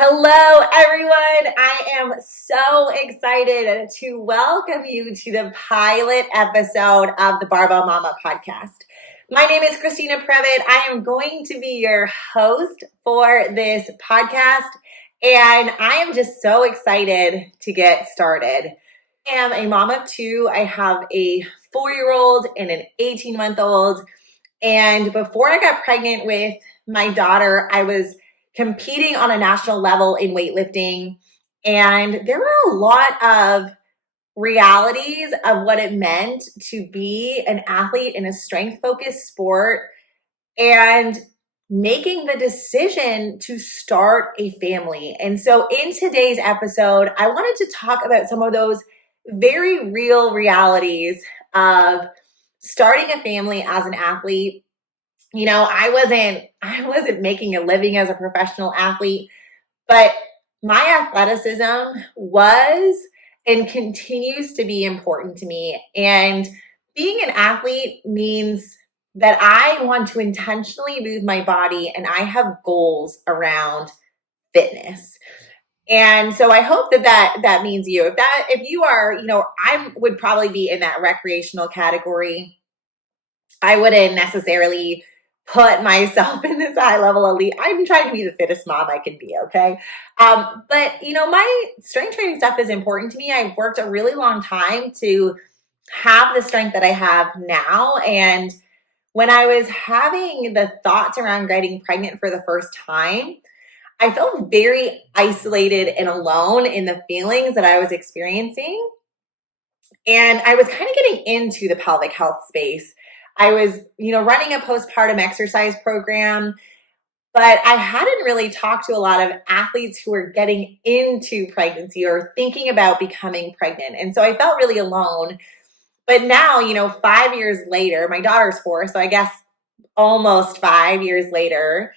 Hello, everyone. I am so excited to welcome you to the pilot episode of the Barbell Mama podcast. My name is Christina Previtt. I am going to be your host for this podcast, and I am just so excited to get started. I am a mom of two. I have a 4-year-old and an 18-month-old. And before I got pregnant with my daughter, I was competing on a national level in weightlifting. And there were a lot of realities of what it meant to be an athlete in a strength-focused sport and making the decision to start a family. And so in today's episode, I wanted to talk about some of those very real realities of starting a family as an athlete. I wasn't making a living as a professional athlete, but my athleticism was and continues to be important to me. And being an athlete means that I want to intentionally move my body and I have goals around fitness. And so I hope that means you. If you are, I would probably be in that recreational category. I wouldn't necessarily put myself in this high level elite. I'm trying to be the fittest mom I can be, okay? But my strength training stuff is important to me. I've worked a really long time to have the strength that I have now. And when I was having the thoughts around getting pregnant for the first time, I felt very isolated and alone in the feelings that I was experiencing. And I was kind of getting into the pelvic health space. I was, running a postpartum exercise program, but I hadn't really talked to a lot of athletes who were getting into pregnancy or thinking about becoming pregnant. And so I felt really alone. But now, 5 years later, my daughter's 4, so I guess almost 5 years later,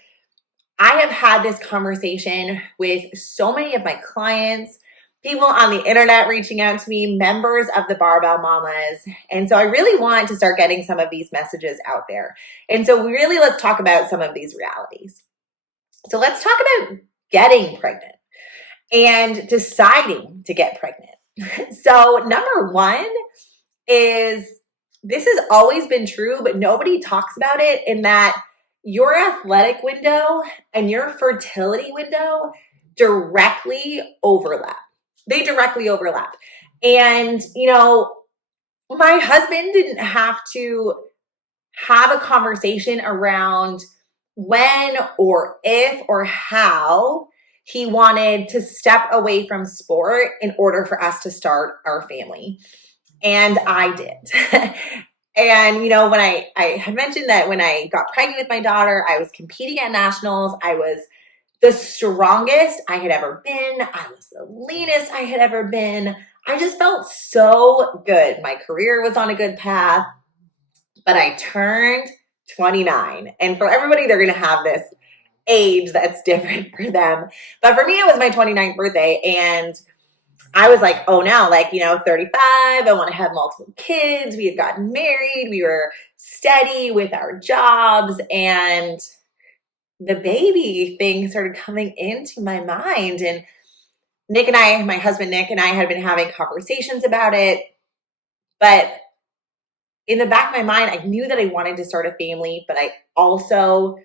I have had this conversation with so many of my clients, people on the internet reaching out to me, members of the Barbell Mamas. And so I really want to start getting some of these messages out there. And so let's talk about some of these realities. So let's talk about getting pregnant and deciding to get pregnant. So number one is, this has always been true, but nobody talks about it, in that your athletic window and your fertility window directly overlap. They directly overlap. And, my husband didn't have to have a conversation around when or if or how he wanted to step away from sport in order for us to start our family. And I did. And, when I had mentioned that when I got pregnant with my daughter, I was competing at nationals. I was the strongest I had ever been. I was the leanest I had ever been. I just felt so good. My career was on a good path, but I turned 29. And for everybody, they're going to have this age that's different for them. But for me, it was my 29th birthday. And I was like, oh no, 35, I want to have multiple kids. We had gotten married. We were steady with our jobs, and the baby thing started coming into my mind. And my husband Nick and I had been having conversations about it. But in the back of my mind, I knew that I wanted to start a family, but I also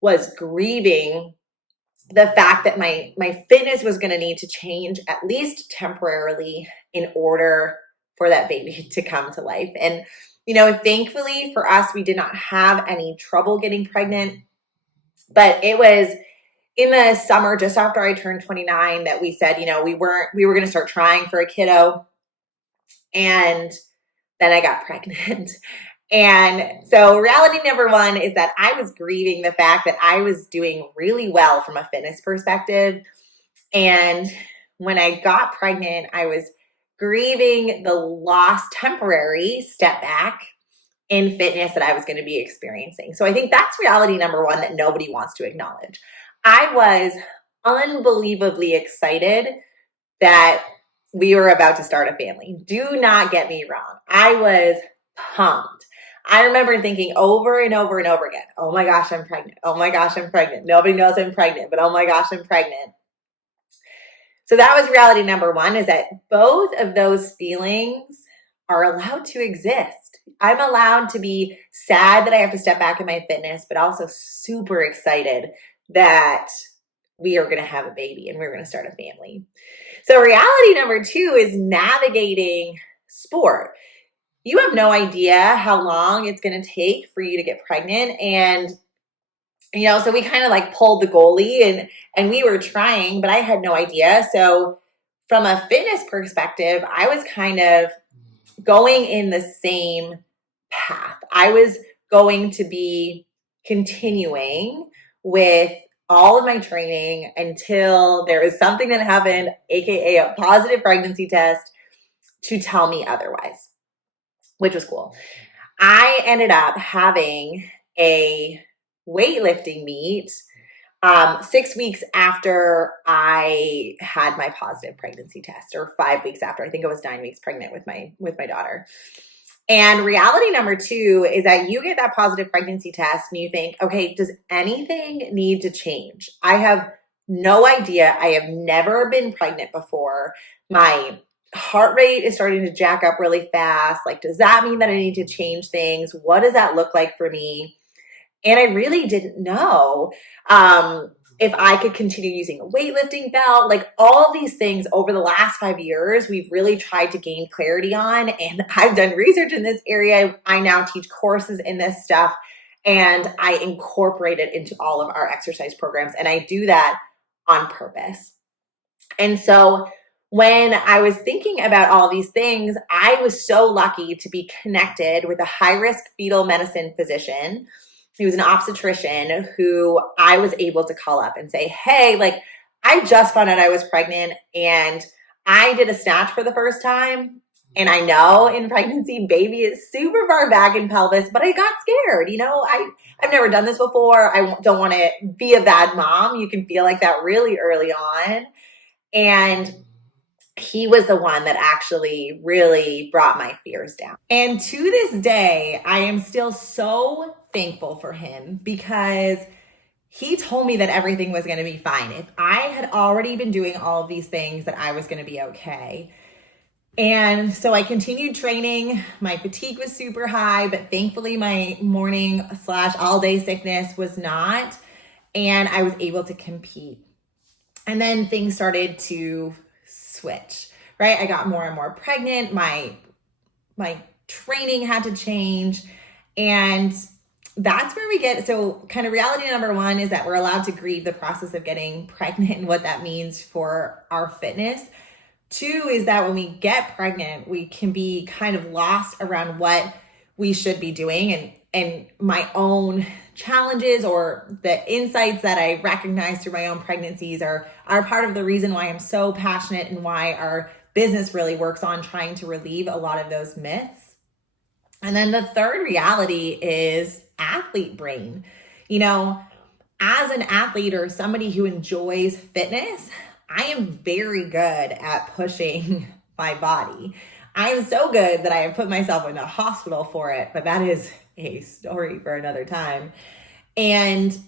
was grieving the fact that my fitness was going to need to change, at least temporarily, in order for that baby to come to life. And, thankfully for us, we did not have any trouble getting pregnant. But it was in the summer, just after I turned 29, that we said, we were going to start trying for a kiddo. And then I got pregnant. And so reality number one is that I was grieving the fact that I was doing really well from a fitness perspective. And when I got pregnant, I was grieving the lost temporary step back in fitness that I was going to be experiencing. So I think that's reality number one that nobody wants to acknowledge. I was unbelievably excited that we were about to start a family. Do not get me wrong. I was pumped. I remember thinking over and over and over again, oh my gosh, I'm pregnant. Oh my gosh, I'm pregnant. Nobody knows I'm pregnant, but oh my gosh, I'm pregnant. So that was reality number one, is that both of those feelings are allowed to exist. I'm allowed to be sad that I have to step back in my fitness, but also super excited that we are going to have a baby and we're going to start a family. So reality number two is navigating sport. You have no idea how long it's going to take for you to get pregnant. And, so we kind of like pulled the goalie and we were trying, but I had no idea. So from a fitness perspective, I was kind of going in the same path. I was going to be continuing with all of my training until there is something that happened, aka a positive pregnancy test, to tell me otherwise, which was cool. I ended up having a weightlifting meet 6 weeks after I had my positive pregnancy test, or 5 weeks after. I think I was 9 weeks pregnant with my daughter. And reality number two is that you get that positive pregnancy test and you think, okay, does anything need to change? I have no idea. I have never been pregnant before. My heart rate is starting to jack up really fast. Like, does that mean that I need to change things? What does that look like for me? And I really didn't know if I could continue using a weightlifting belt. Like, all of these things over the last 5 years, we've really tried to gain clarity on. And I've done research in this area. I now teach courses in this stuff, and I incorporate it into all of our exercise programs. And I do that on purpose. And so when I was thinking about all these things, I was so lucky to be connected with a high-risk fetal medicine physician. He was an obstetrician who I was able to call up and say, hey, like, I just found out I was pregnant and I did a snatch for the first time. And I know in pregnancy, baby is super far back in pelvis, but I got scared. I've never done this before. I don't want to be a bad mom. You can feel like that really early on. And he was the one that actually really brought my fears down. And to this day, I am still so thankful for him, because he told me that everything was going to be fine. If I had already been doing all of these things, that I was going to be okay. And so I continued training. My fatigue was super high, but thankfully my morning/all-day sickness was not. And I was able to compete. And then things started to switch, right? I got more and more pregnant. My training had to change. And that's where we get, so kind of reality number one is that we're allowed to grieve the process of getting pregnant and what that means for our fitness. Two is that when we get pregnant, we can be kind of lost around what we should be doing. And my own challenges or the insights that I recognize through my own pregnancies are part of the reason why I'm so passionate and why our business really works on trying to relieve a lot of those myths. And then the third reality is athlete brain. As an athlete or somebody who enjoys fitness, I am very good at pushing my body. I am so good that I have put myself in a hospital for it, but that is a story for another time. And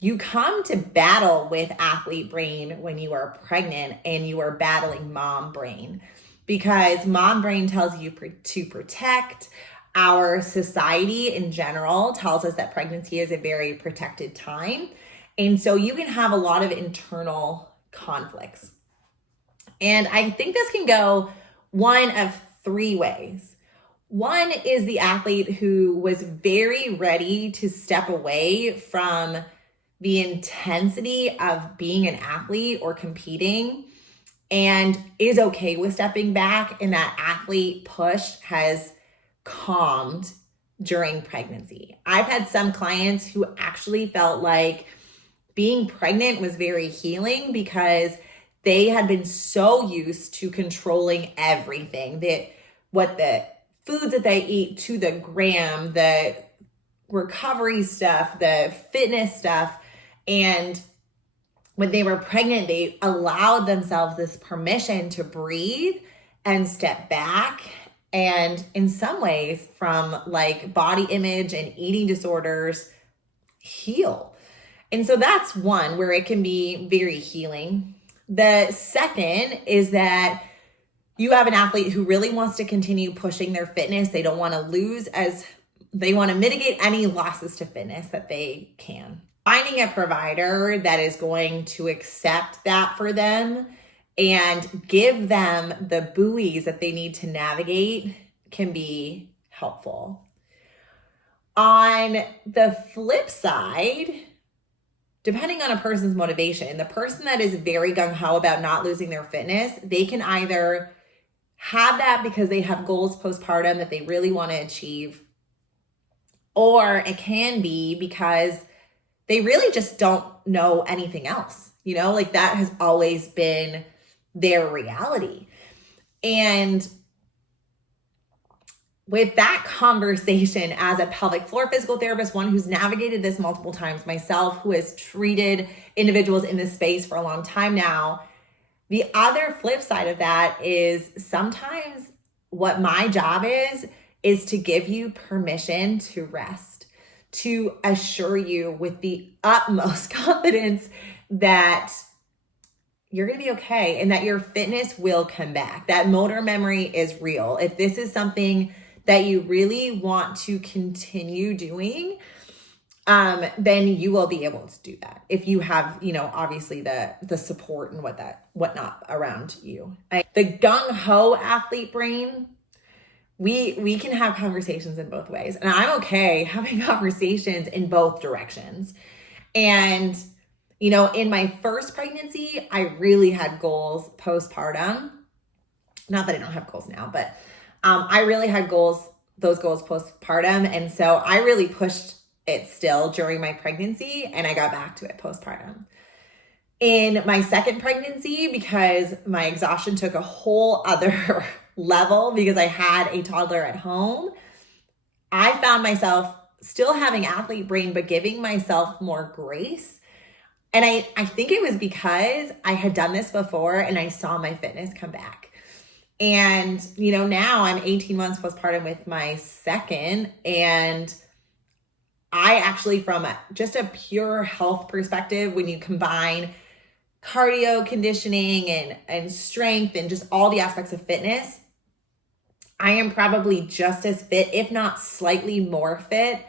you come to battle with athlete brain when you are pregnant and you are battling mom brain, because mom brain tells you to protect. Our society in general tells us that pregnancy is a very protected time. And so you can have a lot of internal conflicts. And I think this can go one of three ways. One is the athlete who was very ready to step away from the intensity of being an athlete or competing and is okay with stepping back, and that athlete push has calmed during pregnancy. I've had some clients who actually felt like being pregnant was very healing because they had been so used to controlling everything, what the foods that they eat to the gram, the recovery stuff, the fitness stuff. And when they were pregnant, they allowed themselves this permission to breathe and step back. And in some ways, from like body image and eating disorders, heal. And so that's one where it can be very healing. The second is that you have an athlete who really wants to continue pushing their fitness. They don't want to they want to mitigate any losses to fitness that they can. Finding a provider that is going to accept that for them and give them the buoys that they need to navigate can be helpful. On the flip side, depending on a person's motivation, the person that is very gung-ho about not losing their fitness, they can either have that because they have goals postpartum that they really want to achieve, or it can be because they really just don't know anything else. Like that has always been their reality. And with that conversation, as a pelvic floor physical therapist, one who's navigated this multiple times myself, who has treated individuals in this space for a long time now, the other flip side of that is sometimes what my job is to give you permission to rest, to assure you with the utmost confidence that you're going to be okay and that your fitness will come back. That motor memory is real. If this is something that you really want to continue doing, then you will be able to do that. If you have, obviously the support and whatnot around you. The gung-ho athlete brain, we can have conversations in both ways. And I'm okay having conversations in both directions. And, in my first pregnancy, I really had goals postpartum. Not that I don't have goals now, but I really had those goals postpartum. And so I really pushed it still during my pregnancy, and I got back to it postpartum. In my second pregnancy, because my exhaustion took a whole other level because I had a toddler at home, I found myself still having athlete brain, but giving myself more grace. And I think it was because I had done this before and I saw my fitness come back. And, now I'm 18 months postpartum with my second, and I actually, from just a pure health perspective, when you combine cardio, conditioning, and strength, and just all the aspects of fitness, I am probably just as fit, if not slightly more fit,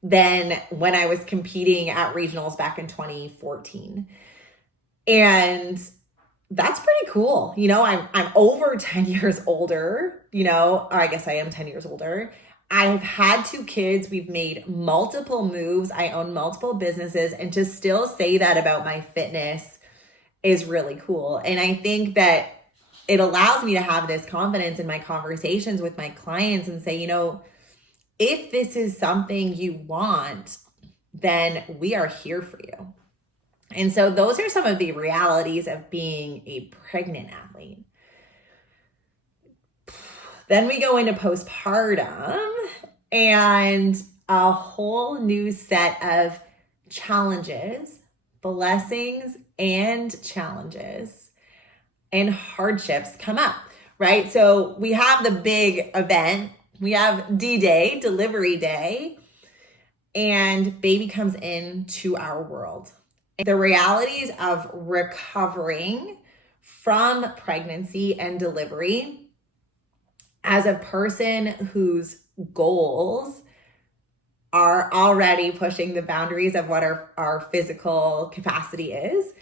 than when I was competing at regionals back in 2014. And that's pretty cool. I'm over 10 years older, or I guess I am 10 years older. I've had 2 kids. We've made multiple moves. I own multiple businesses, and to still say that about my fitness is really cool. And I think that it allows me to have this confidence in my conversations with my clients and say, if this is something you want, then we are here for you. And so those are some of the realities of being a pregnant athlete. Then we go into postpartum and a whole new set of challenges, blessings and challenges and hardships come up, right? So we have the big event. We have D-Day, delivery day, and baby comes into our world. The realities of recovering from pregnancy and delivery as a person whose goals are already pushing the boundaries of what our physical capacity is.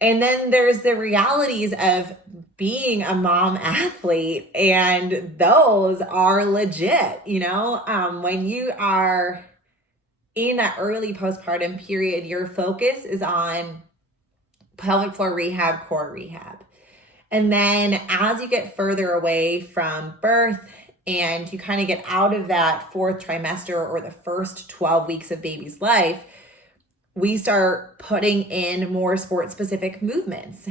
And then there's the realities of being a mom athlete, and those are legit, when you are in that early postpartum period, your focus is on pelvic floor rehab, core rehab. And then as you get further away from birth and you kind of get out of that 4th trimester or the first 12 weeks of baby's life, we start putting in more sport-specific movements.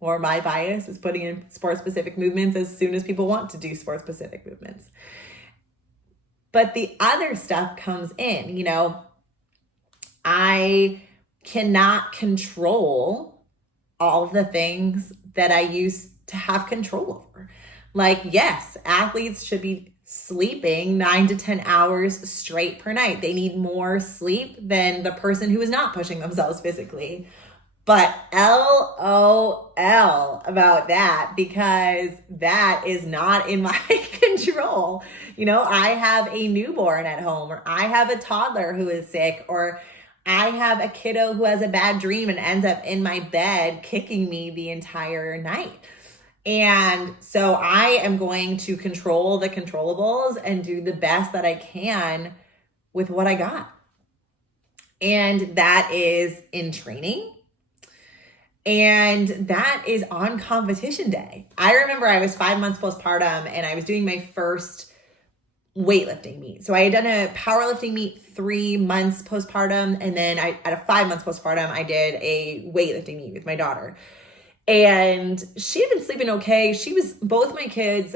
Or my bias is putting in sport-specific movements as soon as people want to do sport-specific movements. But the other stuff comes in, I cannot control all of the things that I used to have control over. Like, yes, athletes should be sleeping 9 to 10 hours straight per night. They need more sleep than the person who is not pushing themselves physically. But LOL about that, because that is not in my control. I have a newborn at home, or I have a toddler who is sick, or I have a kiddo who has a bad dream and ends up in my bed kicking me the entire night. And so I am going to control the controllables and do the best that I can with what I got. And that is in training. And that is on competition day. I remember I was 5 months postpartum and I was doing my first weightlifting meet. So I had done a powerlifting meet 3 months postpartum. And then at a 5 months postpartum, I did a weightlifting meet with my daughter. And she had been sleeping okay. Both my kids,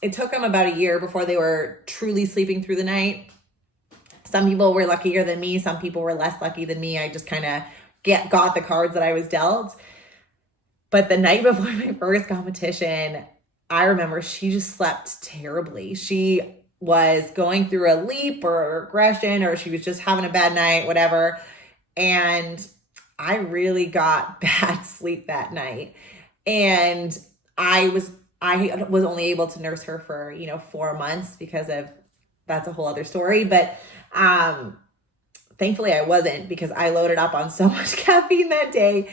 it took them about a year before they were truly sleeping through the night. Some people were luckier than me. Some people were less lucky than me. I just kind of got the cards that I was dealt. But the night before my first competition, I remember she just slept terribly. She was going through a leap or regression, or she was just having a bad night, whatever. And I really got bad sleep that night. And I was only able to nurse her for, 4 months because of, that's a whole other story. But thankfully I wasn't, because I loaded up on so much caffeine that day.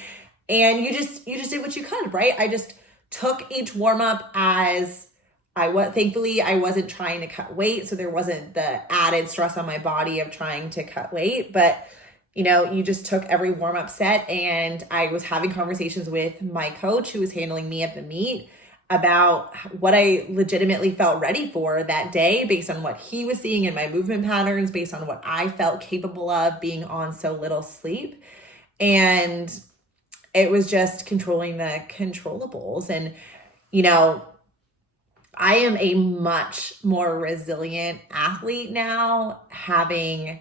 And you just did what you could, right? I just took each warm up as thankfully I wasn't trying to cut weight. So there wasn't the added stress on my body of trying to cut weight, but you just took every warm up set. And I was having conversations with my coach who was handling me at the meet about what I legitimately felt ready for that day, based on what he was seeing in my movement patterns, based on what I felt capable of being on so little sleep. And it was just controlling the controllables. And, I am a much more resilient athlete now, having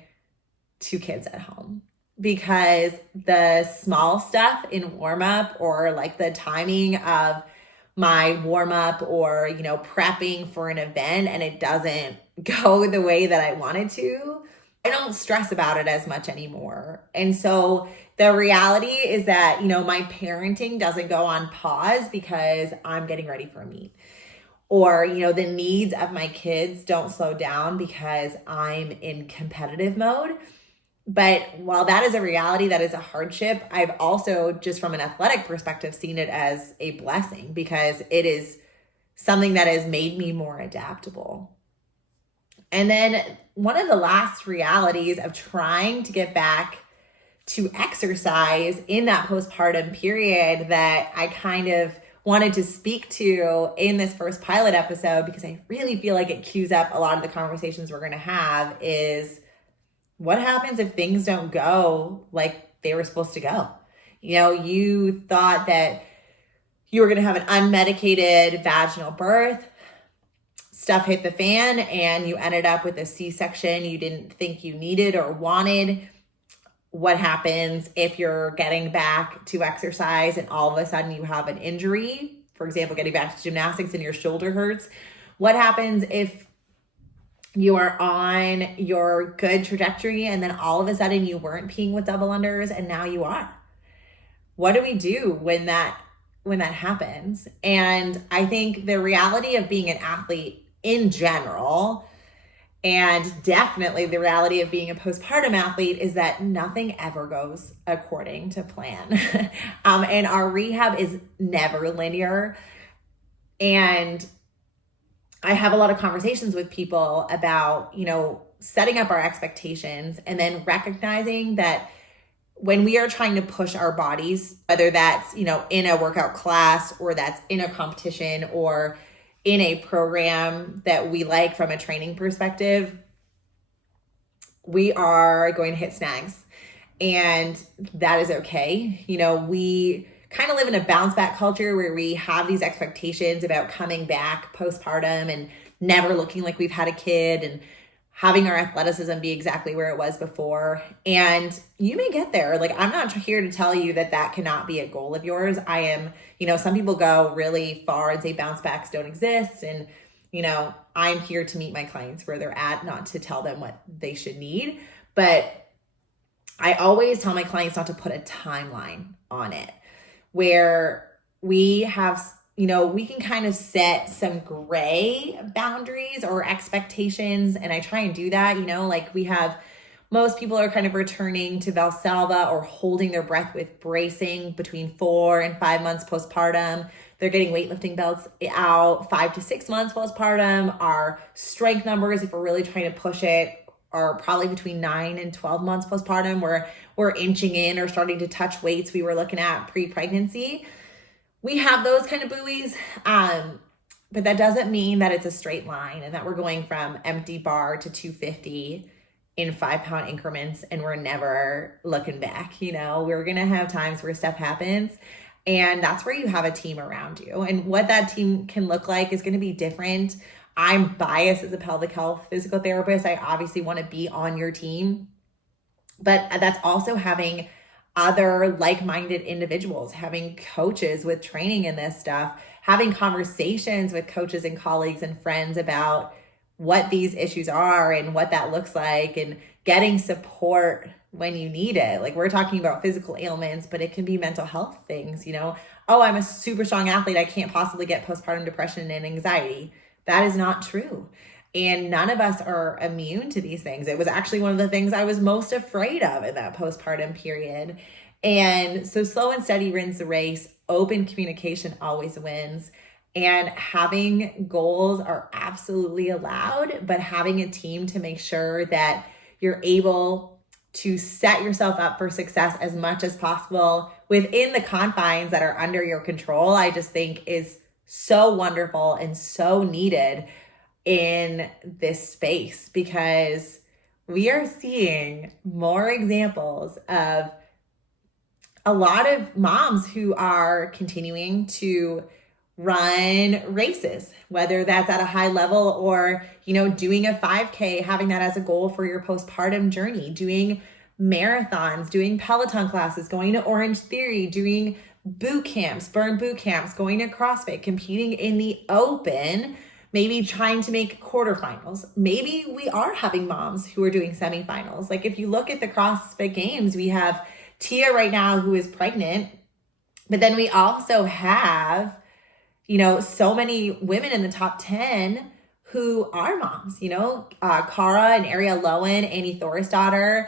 2 kids at home, because the small stuff in warm up, or like the timing of my warm up, or, prepping for an event, and it doesn't go the way that I wanted to, I don't stress about it as much anymore. And so the reality is that, my parenting doesn't go on pause because I'm getting ready for a meet, or, the needs of my kids don't slow down because I'm in competitive mode. But while that is a reality, that is a hardship, I've also, just from an athletic perspective, seen it as a blessing, because it is something that has made me more adaptable. And then one of the last realities of trying to get back to exercise in that postpartum period that I kind of wanted to speak to in this first pilot episode, because I really feel like it cues up a lot of the conversations we're going to have, is what happens if things don't go like they were supposed to go? You thought that you were going to have an unmedicated vaginal birth, stuff hit the fan, and you ended up with a C-section you didn't think you needed or wanted. What happens if you're getting back to exercise and all of a sudden you have an injury? For example, getting back to gymnastics and your shoulder hurts. What happens if you are on your good trajectory and then all of a sudden you weren't peeing with double unders and now you are? What do we do when that happens? And I think the reality of being an athlete in general, and definitely the reality of being a postpartum athlete, is that nothing ever goes according to plan. And our rehab is never linear. And I have a lot of conversations with people about, setting up our expectations, and then recognizing that when we are trying to push our bodies, whether that's, in a workout class, or that's in a competition, or in a program that we like from a training perspective, we are going to hit snags. And that is okay. We kind of live in a bounce back culture where we have these expectations about coming back postpartum and never looking like we've had a kid, and having our athleticism be exactly where it was before. And you may get there. Like, I'm not here to tell you that that cannot be a goal of yours. I am, some people go really far and say bounce backs don't exist. And, I'm here to meet my clients where they're at, not to tell them what they should need. But I always tell my clients not to put a timeline on it, where we have, we can kind of set some gray boundaries or expectations. And I try and do that, like we have, most people are kind of returning to Valsalva or holding their breath with bracing between 4 and 5 months postpartum. They're getting weightlifting belts out 5 to 6 months postpartum. Our strength numbers, if we're really trying to push it, are probably between 9 and 12 months postpartum, where we're inching in or starting to touch weights we were looking at pre-pregnancy. We have those kind of buoys, but that doesn't mean that it's a straight line and that we're going from empty bar to 250 in 5-pound increments and we're never looking back. We're going to have times where stuff happens, and that's where you have a team around you. And what that team can look like is going to be different. I'm biased as a pelvic health physical therapist. I obviously want to be on your team, but that's also having other like-minded individuals, having coaches with training in this stuff, having conversations with coaches and colleagues and friends about what these issues are and what that looks like, and getting support when you need it. Like, we're talking about physical ailments, but it can be mental health things, Oh, I'm a super strong athlete, I can't possibly get postpartum depression and anxiety. That is not true. And none of us are immune to these things. It was actually one of the things I was most afraid of in that postpartum period. And so slow and steady wins the race. Open communication always wins. And having goals are absolutely allowed, but having a team to make sure that you're able to set yourself up for success as much as possible within the confines that are under your control, I just think is so wonderful and so needed in this space, because we are seeing more examples of a lot of moms who are continuing to run races, whether that's at a high level or, doing a 5K, having that as a goal for your postpartum journey, doing marathons, doing Peloton classes, going to Orange Theory, doing boot camps, burn boot camps, going to CrossFit, competing in the open, maybe trying to make quarterfinals. Maybe we are having moms who are doing semifinals. Like, if you look at the CrossFit Games, we have Tia right now who is pregnant, but then we also have, so many women in the top 10 who are moms, Cara and Ariel Lowen, Annie Thorisdottir,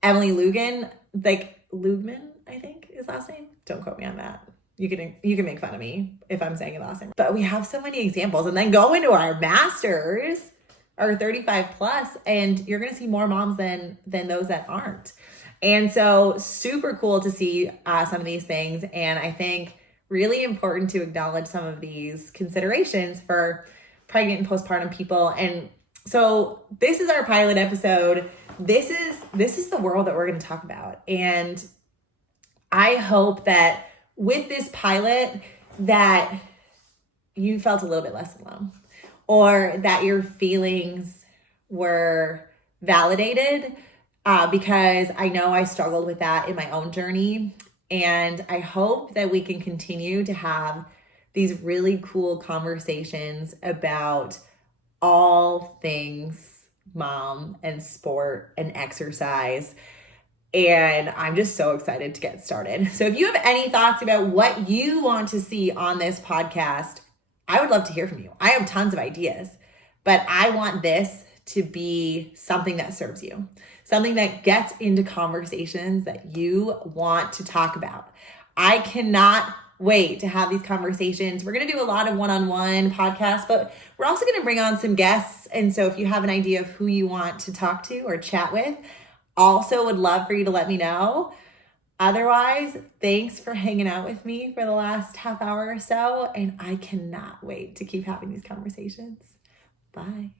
Emily Lugan, Lugman, I think is last name. Don't quote me on that. You can make fun of me if I'm saying it last name. But we have so many examples. And then go into our masters, our 35 plus, and you're going to see more moms than those that aren't. And so super cool to see some of these things. And I think really important to acknowledge some of these considerations for pregnant and postpartum people. And so this is our pilot episode. This is the world that we're going to talk about. And I hope that with this pilot that you felt a little bit less alone, or that your feelings were validated, because I know I struggled with that in my own journey. And I hope that we can continue to have these really cool conversations about all things mom and sport and exercise. And I'm just so excited to get started. So if you have any thoughts about what you want to see on this podcast, I would love to hear from you. I have tons of ideas, but I want this to be something that serves you, something that gets into conversations that you want to talk about. I cannot wait to have these conversations. We're going to do a lot of one-on-one podcasts, but we're also going to bring on some guests. And so if you have an idea of who you want to talk to or chat with, also would love for you to let me know. Otherwise, thanks for hanging out with me for the last half hour or so. And I cannot wait to keep having these conversations. Bye.